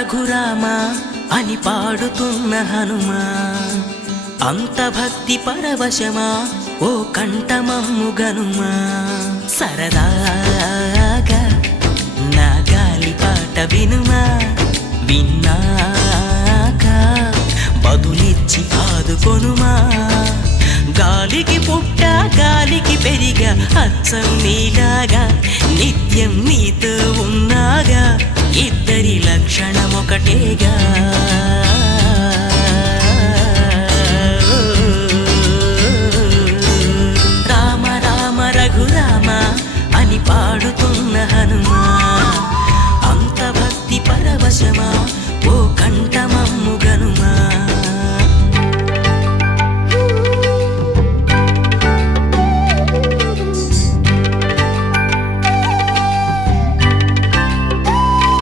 రఘురామా అని పాడుతున్న హనుమా, అంత భక్తి పరవశమా ఓ కంఠమమ్ము గనుమా. సరదా